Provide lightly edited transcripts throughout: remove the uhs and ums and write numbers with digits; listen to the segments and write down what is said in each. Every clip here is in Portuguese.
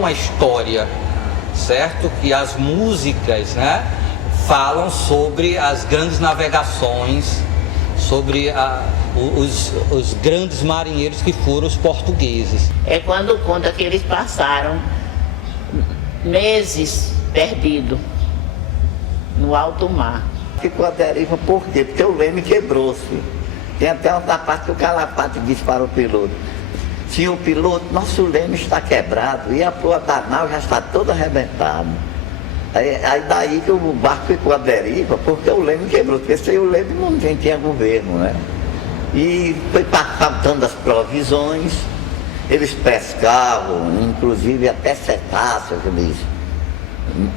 uma história, certo? Que as músicas, né, falam sobre as grandes navegações, sobre os grandes marinheiros que foram os portugueses. É quando conta que eles passaram meses perdidos no alto mar. Ficou a deriva por quê? Porque o leme quebrou-se. Tem até outra parte que o Calafate disse para o piloto: senhor piloto, nosso leme está quebrado e a proa da nau já está toda arrebentada. Aí daí que o barco ficou à deriva, porque o leme quebrou, porque sem o leme não tinha governo, né? E foi faltando as provisões, eles pescavam, inclusive até cetáceos, eles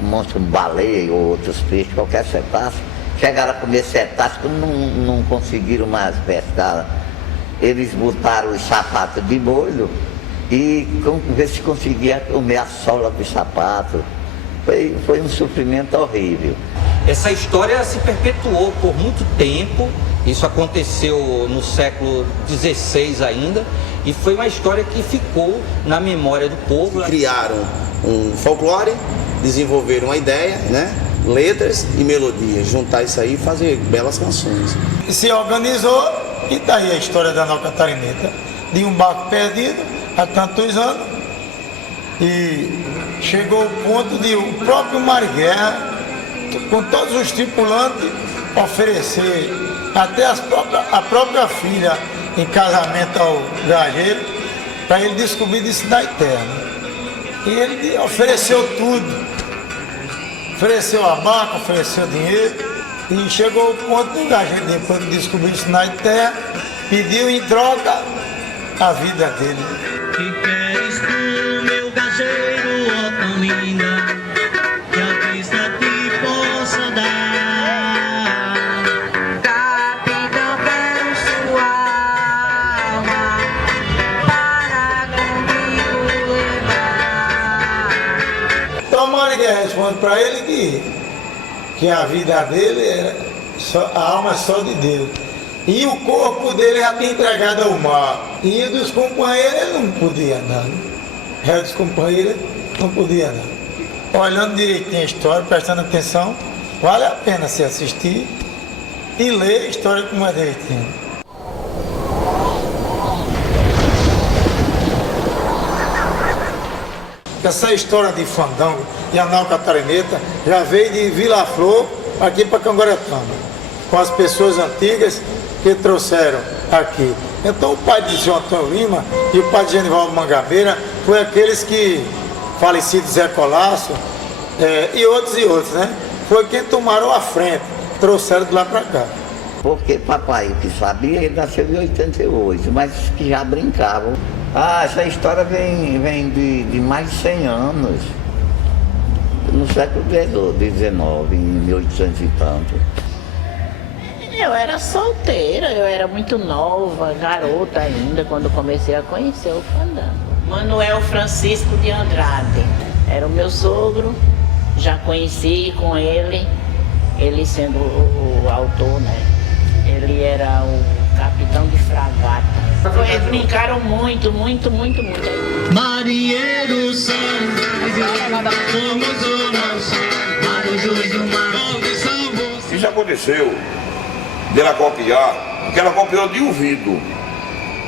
monstram baleia ou outros peixes, qualquer cetáceo. Chegaram a comer cetáceos, não conseguiram mais pescar. Eles botaram os sapatos de molho e ver se conseguia comer a sola dos sapatos. Foi um sofrimento horrível. Essa história se perpetuou por muito tempo. Isso aconteceu no século XVI ainda, e foi uma história que ficou na memória do povo. Criaram um folclore, desenvolveram uma ideia, né? Letras e melodias, juntar isso aí e fazer belas canções. Se organizou e daí a história da Nau Catarineta, de um barco perdido há tantos anos, e chegou o ponto de o próprio Mar Guerra, com todos os tripulantes, oferecer até a própria filha em casamento ao gajeiro, para ele descobrir disso da Eterna. E ele ofereceu tudo. Ofereceu a barca, ofereceu dinheiro, e chegou ao ponto do gajeiro, depois de descobrir isso na Terra, pediu em troca a vida dele. Que queres tu, meu gajeiro, ó tão linda, que a vista te possa dar? Capitão, quero sua alma para comigo levar. Então Marigué responde para ele que a vida dele era só, a alma é só de Deus. E o corpo dele já tinha entregado ao mar. E dos companheiros ele não podia andar. Né? Dos companheiros não podia andar. Olhando direitinho a história, prestando atenção, vale a pena se assistir e ler a história como é direitinho. Essa história de fandango e a Nau Catarineta já veio de Vila Flor aqui para Canguaretama, com as pessoas antigas que trouxeram aqui. Então o pai de João Antônio Lima e o pai de Genivaldo Mangabeira foi aqueles que, falecido Zé Colasso, e outros, né? Foi quem tomaram a frente, trouxeram de lá para cá. Porque papai, que sabia, ele nasceu em 88, mas que já brincavam. Essa história vem de mais de 100 anos, no século XIX, em 1800 e tanto. Eu era solteira, eu era muito nova, garota ainda, quando comecei a conhecer o fandango. Manuel Francisco de Andrade era o meu sogro, já conheci com ele sendo o autor, né? Ele era o capitão de fragata. Eles brincaram muito. Marinheiros são, somos ou não somos, marinheiros do mar. Isso aconteceu dela copiar, porque ela copiou de ouvido.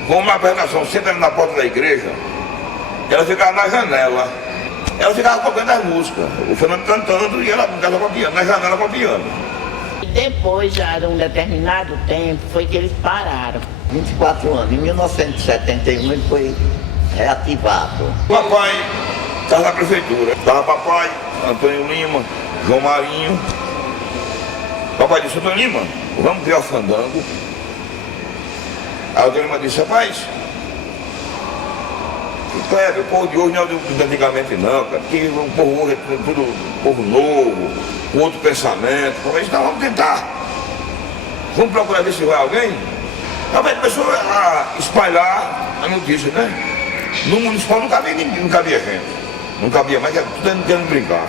Como uma pregação sempre na porta da igreja, ela ficava na janela. Ela ficava copiando as músicas, o Fernando cantando e ela copiando, na janela copiando. Depois, já de um determinado tempo, foi que eles pararam. 24 anos, em 1971 ele foi reativado. Papai estava na prefeitura, estava papai, Antônio Lima, João Marinho. Papai disse: Antônio Lima, vamos criar o fandango. Aí o Antônio Lima disse: rapaz, Cleber, o povo de hoje não é do antigamente não, cara, porque o povo hoje é tudo povo novo, com outro pensamento. Então vamos tentar. Vamos procurar ver se vai alguém. Talvez a pessoa a espalhar a notícia, né? No municipal não cabia ninguém, não cabia gente. Não cabia mais, tudo querendo brincar.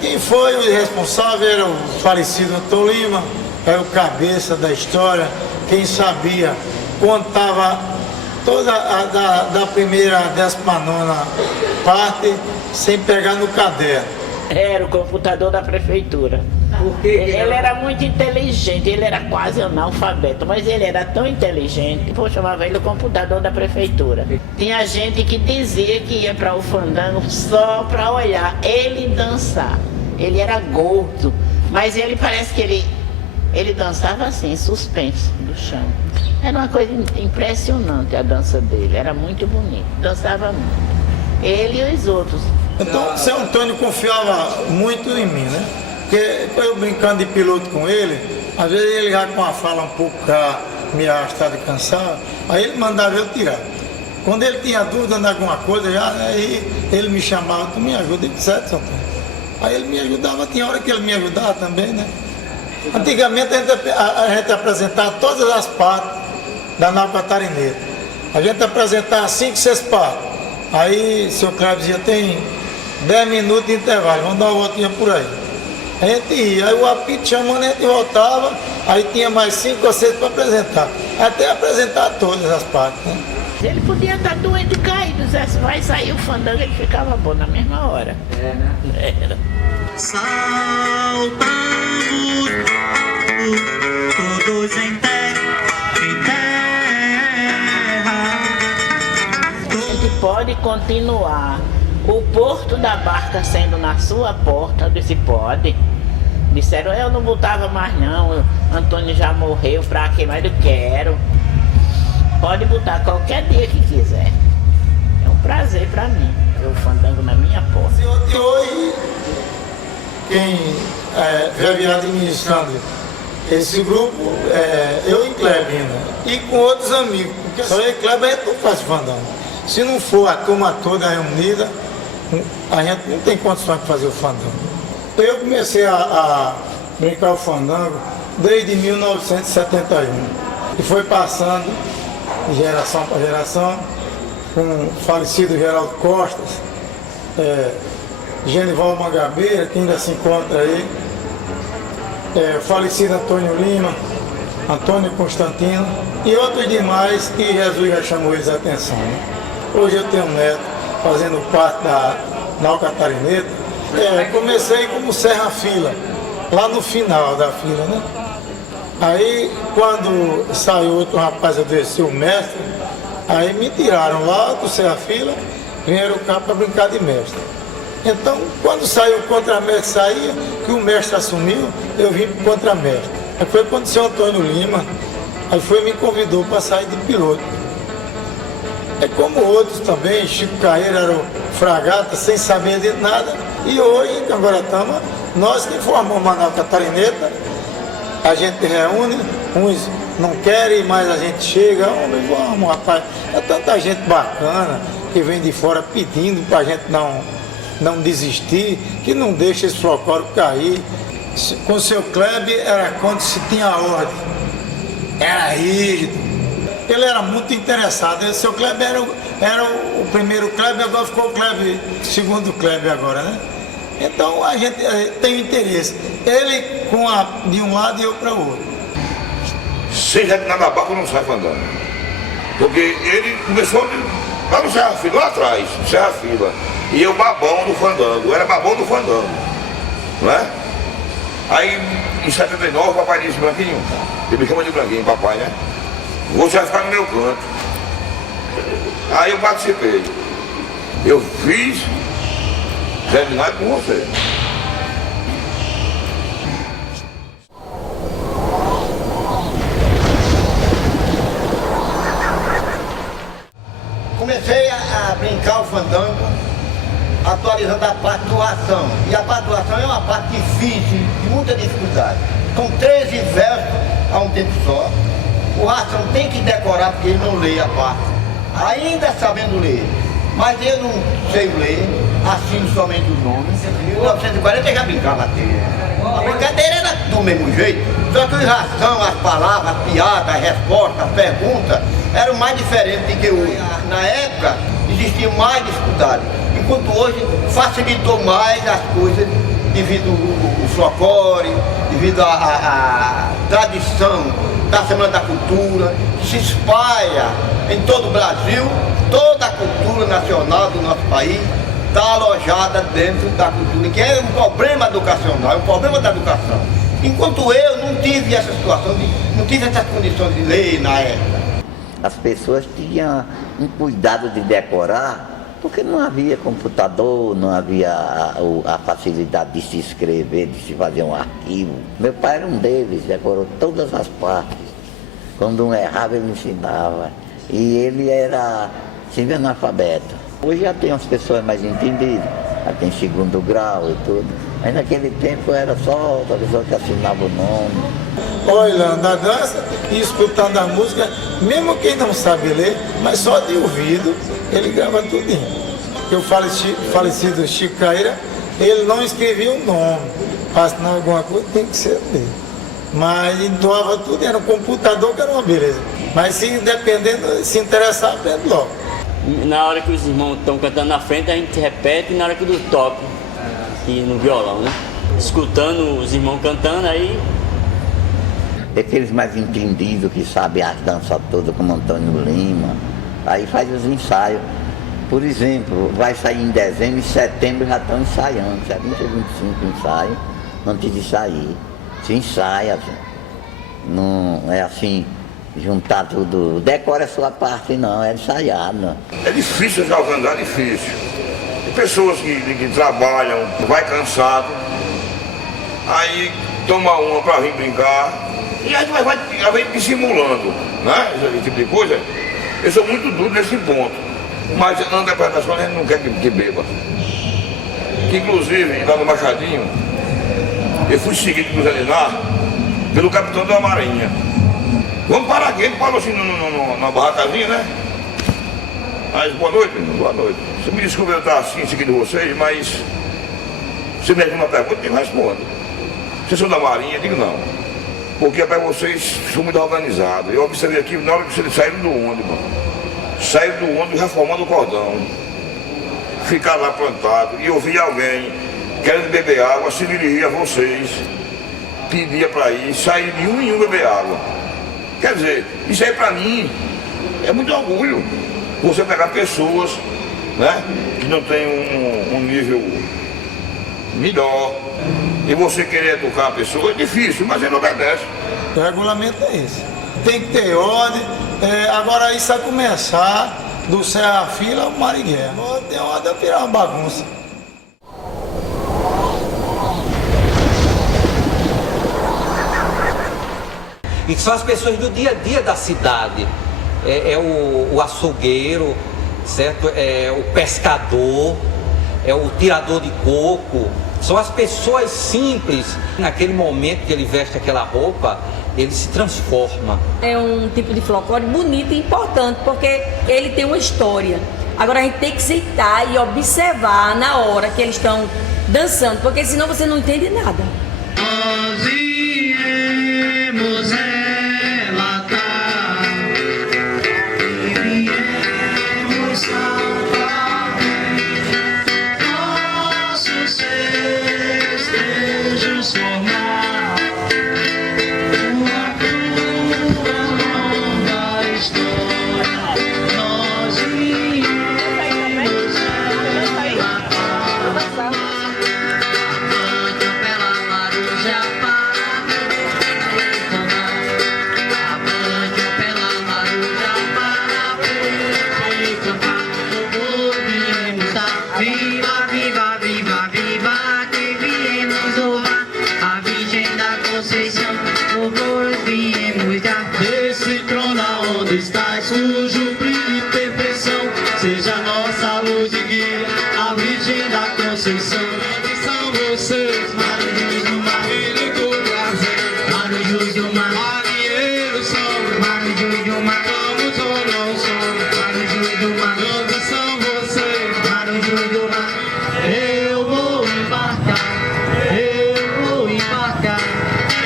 Quem foi o responsável era o falecido Antônio Lima, era o cabeça da história, quem sabia, contava toda da primeira à 19ª parte sem pegar no caderno. Era o computador da prefeitura. Por que Ele era muito inteligente, ele era quase analfabeto, mas ele era tão inteligente que eu chamava ele o computador da prefeitura. Tinha gente que dizia que ia para o fandango só para olhar ele dançar. Ele era gordo, mas ele parece que ele dançava assim, suspenso do chão. Era uma coisa impressionante a dança dele, era muito bonito, dançava muito. Ele e os outros. Então, o seu Antônio confiava muito em mim, né? Porque eu brincando de piloto com ele, às vezes ele já com a fala um pouco me arrastado e cansado, aí ele mandava eu tirar. Quando ele tinha dúvida em alguma coisa, aí ele me chamava, tu me ajuda, eu disse, certo, seu Antônio? Aí ele me ajudava, tinha hora que ele me ajudava também, né? Antigamente a gente apresentava todas as partes da nau catarineta. A gente apresentava 5, 6 partes. Aí o seu Cláudio dizia, tem 10 minutos de intervalo, vamos dar uma voltinha por aí. A gente ia, aí o apito chamando, a gente voltava, aí tinha mais 5 ou 6 para apresentar. Até apresentar todas as partes, né? Ele podia estar doente e caído, se vai sair o fandango, ele ficava bom na mesma hora. Era. Saltamos todos em terra. A gente pode continuar o porto da barca sendo na sua porta. Eu disse, pode. Disseram, eu não botava mais não, o Antônio já morreu, pra quê? Mas eu quero. Pode botar qualquer dia que quiser. É um prazer pra mim, ver o fandango na minha porta. E hoje, quem vem administrando esse grupo, eu e Clebina, e com outros amigos, porque só eu e Kleber a gente não faz fandango. Se não for a turma toda reunida, a gente não tem condições de fazer o fandango. Eu comecei a brincar o fandango desde 1971, e foi passando de geração para geração, com o falecido Geraldo Costas, Genival Mangabeira, que ainda se encontra aí, falecido Antônio Lima, Antônio Constantino e outros demais que Jesus já chamou eles a atenção, né? Hoje eu tenho um neto fazendo parte da nau catarineta. Comecei como Serra Fila, lá no final da fila, né? Aí quando saiu outro rapaz, eu desci o mestre, aí me tiraram lá do Serra Fila, vieram cá para brincar de mestre. Então, quando saiu o contramestre, saía, que o mestre assumiu, eu vim para o contramestre. Aí foi quando o senhor Antônio Lima, aí foi e me convidou para sair de piloto. É como outros também, Chico Carreira era o fragata, sem saber de nada. E hoje, agora estamos, nós que formamos a nau catarineta, a gente reúne, uns não querem, mas a gente chega, vamos rapaz, é tanta gente bacana que vem de fora pedindo para a gente não desistir, que não deixa esse folclore cair. Com o seu Kleber era quando se tinha ordem, era rígido, ele era muito interessado. O seu Kleber era o primeiro Kleber, agora ficou o Kleber, segundo Kleber agora, né? Então a gente tem interesse, ele de um lado e eu para o outro. Sem gente na barca não sai fandango, porque ele começou lá no Serra Fila, lá atrás, Serra Fila. E eu babão do fandango, eu era babão do fandango, não é? Aí em 79 o papai disse, Branquinho, ele me chama de Branquinho, papai, né? Você vai ficar no meu canto. Aí eu participei. Eu fiz seminário com você. Comecei a brincar o fandango, atualizando a parte do ação. E a parte do ação é uma parte difícil, de muita dificuldade. São 13 versos a um tempo só. O Ração tem que decorar porque ele não lê a parte. Ainda sabendo ler, mas eu não sei ler, assino somente os nomes. Em 1940 eu já brincava até. A brincadeira era do mesmo jeito, só que o Ração, as palavras, as piadas, as respostas, as perguntas eram mais diferentes do que hoje. Na época existia mais dificuldade, enquanto hoje facilitou mais as coisas devido ao folclore, devido à tradição da Semana da Cultura, que se espalha em todo o Brasil, toda a cultura nacional do nosso país está alojada dentro da cultura, que é um problema educacional, é um problema da educação. Enquanto eu não tive essa situação, não tive essas condições de lei na época. As pessoas tinham um cuidado de decorar, porque não havia computador, não havia a facilidade de se escrever, de se fazer um arquivo. Meu pai era um deles, decorou todas as partes. Quando um errava, ele ensinava. E ele era semi-analfabeto. Hoje já tem as pessoas mais entendidas, já tem segundo grau e tudo. Mas naquele tempo era só a pessoa que assinava o nome. Olhando a dança e escutando a música, mesmo quem não sabe ler, mas só de ouvido, ele grava tudinho. O falecido Chico Caíra, ele não escrevia o nome, para assinar alguma coisa tem que ser dele. Mas ele doava tudo, era um computador que era uma beleza. Mas se dependendo, se interessar, aprende logo. Na hora que os irmãos estão cantando na frente, a gente repete, e na hora que do toque, e no violão, né? Escutando os irmãos cantando, aí... Aqueles mais entendidos que sabem as danças todas, como Antônio Lima, aí faz os ensaios. Por exemplo, vai sair em dezembro, em setembro já estão ensaiando, dia 20 ou 25 ensaio, antes de sair. Se ensaia, não é assim, juntar tudo, decora a sua parte não, é ensaiado. É difícil já organizar, é difícil. Tem pessoas que trabalham, vai cansado, aí toma uma para vir brincar, e aí vai dissimulando, né? Esse tipo de coisa. Eu sou muito duro nesse ponto. Mas na interpretação a gente não quer que beba. Que inclusive, lá no Machadinho, eu fui seguido com o Zé Linar pelo capitão da Marinha. Vamos parar aqui, ele parou assim numa barracazinha, né? Mas boa noite, menino, boa noite. Você me desculpa eu estar assim seguindo vocês, mas você me fez uma pergunta e eu respondo. Vocês são da Marinha? Eu digo não. Porque para vocês são muito organizados. Eu observei aqui na hora que vocês saíram do ônibus. Saíram do ônibus reformando o cordão. Ficaram lá plantados e ouvir alguém querendo beber água, se dirigia a vocês, pedia para ir, sair de um em um beber água. Quer dizer, isso aí para mim é muito orgulho. Você pegar pessoas, né, que não tem um nível melhor. E você querer educar a pessoa é difícil, mas ele obedece. O regulamento é esse. Tem que ter ordem. Agora isso vai começar do Serra Fila ao Marighella. Agora tem ordem de virar uma bagunça. E são as pessoas do dia a dia da cidade. É o açougueiro, certo? É o pescador, é o tirador de coco. São as pessoas simples. Naquele momento que ele veste aquela roupa, ele se transforma. É um tipo de folclore bonito e importante, porque ele tem uma história. Agora a gente tem que sentar e observar na hora que eles estão dançando, porque senão você não entende nada. Nós viemos relatar, viemos salvar nossos festejos formar uma crua longa história. Nós viemos relatar. Viva, viva, viva, viva, que viemos louvar a Virgem da Conceição, o glória viemos dar. Desse trono onde estás, cujo brilho e perfeição seja nossa luz e guia, a Virgem da Conceição. São vocês, marinheiros do mar, ele do prazer, marinheiros do mar, marinheiros são, marinheiros do mar, somos ou não somos, marinheiros do mar, todos são vocês, marinheiros do mar. Eu vou embarcar,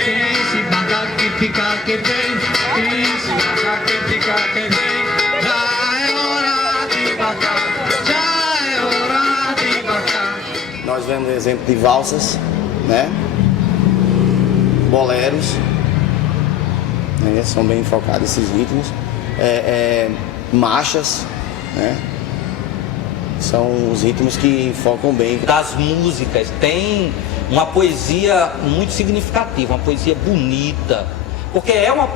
quem se embarcar, quem ficar, quem vem, quem se embarcar, quem ficar, quem vem. Já é hora de embarcar, já é hora de embarcar. Nós vemos exemplo de valsas, né? Boleros, né? São bem focados esses ritmos, marchas, né? São os ritmos que focam bem. Das músicas, tem uma poesia muito significativa, uma poesia bonita, porque é uma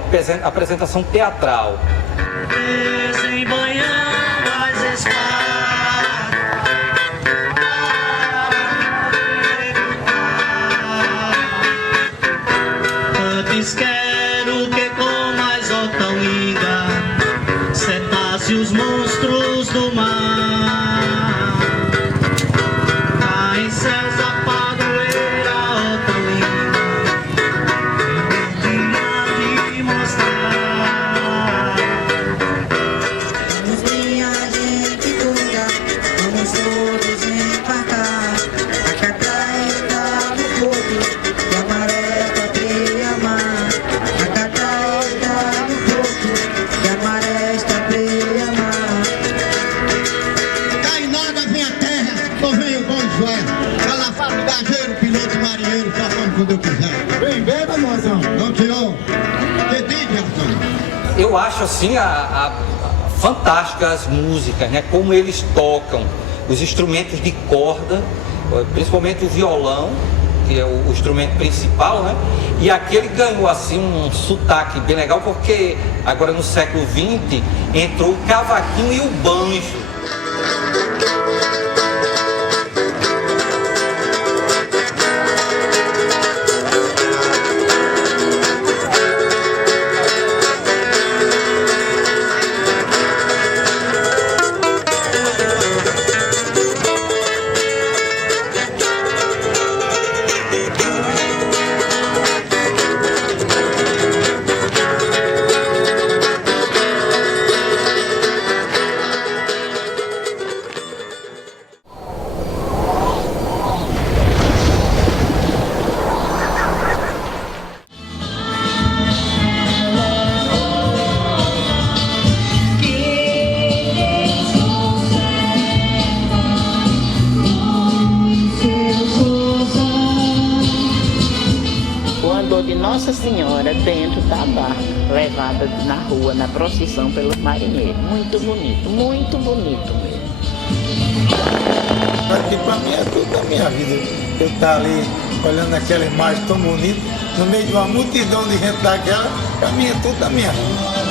apresentação teatral. Antes quero que com mais Otalinga setasse os monstros do mar. Em céus da padroeira Otalinga, eu de mostrar. Vamos minha gente toda, vamos todos embarcar. A catraca no porto, e a maré está beira-mar. A catraca no porto, e a maré está beira-mar. Cai nada, vem a terra, ou vem o bom Joé. Calafate, gajeiro, piloto, marinheiro, passando quando eu quiser. Vem, beba, mozão. Não, senhor. Que diz, Arthur? Eu acho assim fantásticas as músicas, né? Como eles tocam os instrumentos de corda, principalmente o violão, que é o instrumento principal, né? E aquele ganhou assim um sotaque bem legal, porque agora no século XX entrou o cavaquinho e o banjo. De Nossa Senhora dentro da barca, levada na rua, na procissão pelos marinheiros. Muito bonito mesmo. Aqui para mim é tudo da minha vida. Eu estar ali olhando aquela imagem tão bonita, no meio de uma multidão de gente daquela, para mim é tudo da minha vida.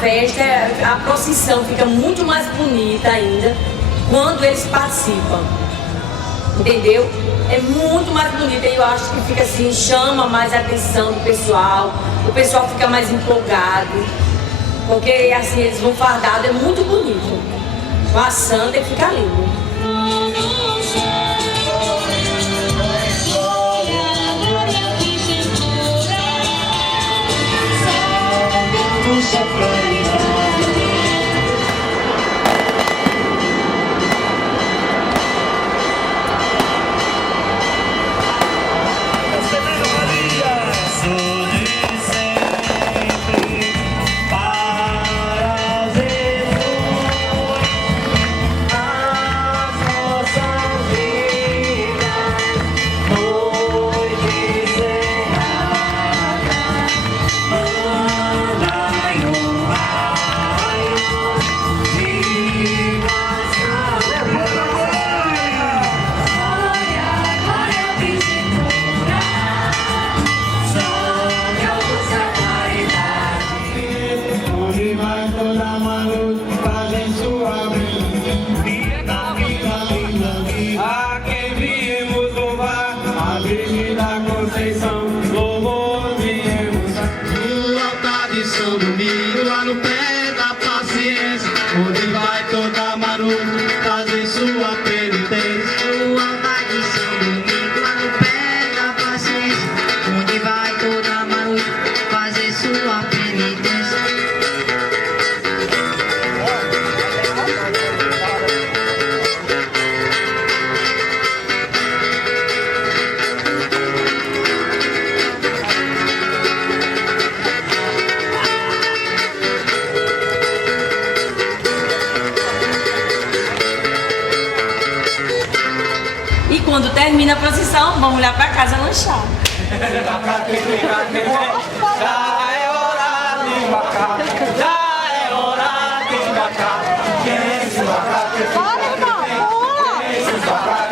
Festa, a procissão fica muito mais bonita ainda quando eles participam, entendeu? É muito mais bonita e eu acho que fica assim, chama mais a atenção do pessoal, o pessoal fica mais empolgado, porque assim eles vão fardado, é muito bonito. Com a santa fica lindo. termina a procissão, vamos lá para casa lanchar. Já é hora de embarcar, já é hora de embarcar. Quem se embarcar,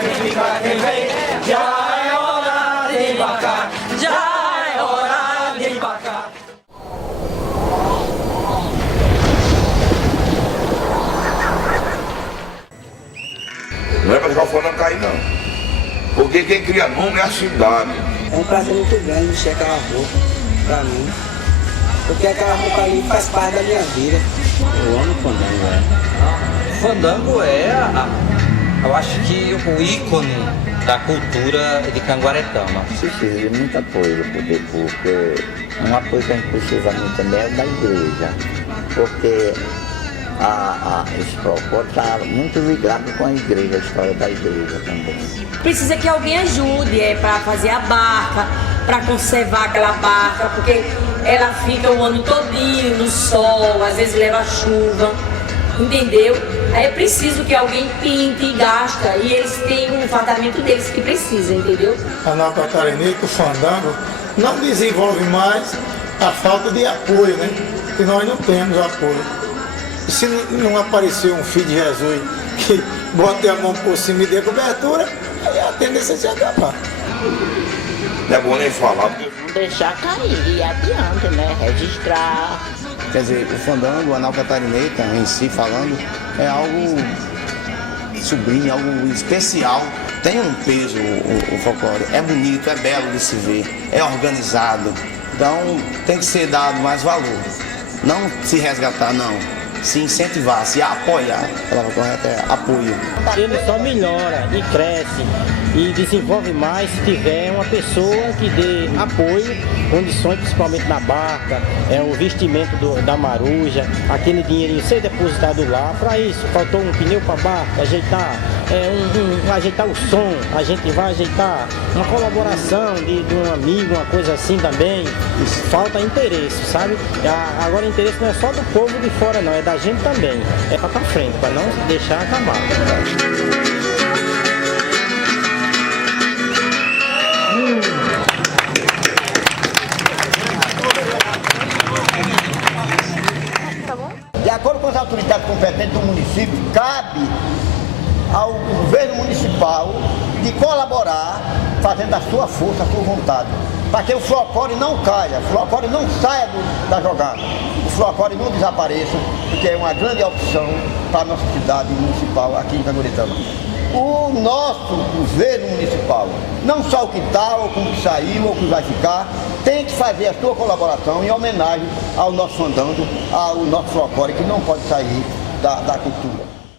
quem fica, quem vem. Já é hora de embarcar, já é hora de embarcar. Não é para deixar o fandango cair, não. Porque quem cria nome é a cidade. É um prazer muito grande vestir aquela roupa pra mim. Porque aquela roupa ali faz parte da minha vida. Eu amo fandango, Fandango eu acho que o ícone da cultura de Canguaretama. Precisa de muito apoio do poder público, porque um apoio que a gente precisa muito também é da igreja, porque esse propósito está muito ligado com a igreja, a história da igreja também. Precisa que alguém ajude para fazer a barca, para conservar aquela barca, porque ela fica o ano todinho no sol, às vezes leva chuva, entendeu? Aí é preciso que alguém pinte e gasta, e eles têm um tratamento deles que precisa, entendeu? A Anal Catarinense, o fandango, não desenvolve mais a falta de apoio, né? Porque nós não temos apoio. E se não aparecer um filho de Jesus que bote a mão por cima e dê cobertura, aí a tendência é se acabar. Não é bom nem falar, porque... Não deixar cair, ir adiante, né? Registrar. Quer dizer, o fandango, a Anal Catarineta em si falando, é algo sublime, algo especial. Tem um peso o folclore, é bonito, é belo de se ver, é organizado. Então tem que ser dado mais valor. Não se resgatar, não. Se incentivar, se apoiar. A palavra correta é apoio. Ele só melhora e cresce e desenvolve mais se tiver uma pessoa que dê apoio, condições principalmente na barca, o vestimento da maruja, aquele dinheirinho ser depositado lá. Para isso, faltou um pneu para a barca, ajeitar, ajeitar o som, a gente vai ajeitar, uma colaboração de um amigo, uma coisa assim também. Falta interesse, sabe? Agora o interesse não é só do povo de fora não, é da gente também. É para frente, para não deixar acabar. De acordo com as autoridades competentes do município, cabe ao governo municipal de colaborar, fazendo a sua força, a sua vontade, para que o folclore não caia, o folclore não saia da jogada, o folclore não desapareça, porque é uma grande opção para a nossa cidade municipal aqui em Canguaretama. O nosso governo municipal, não só o que está, ou o que saiu, ou o que vai ficar, tem que fazer a sua colaboração em homenagem ao nosso fandango, ao nosso folclore, que não pode sair da cultura.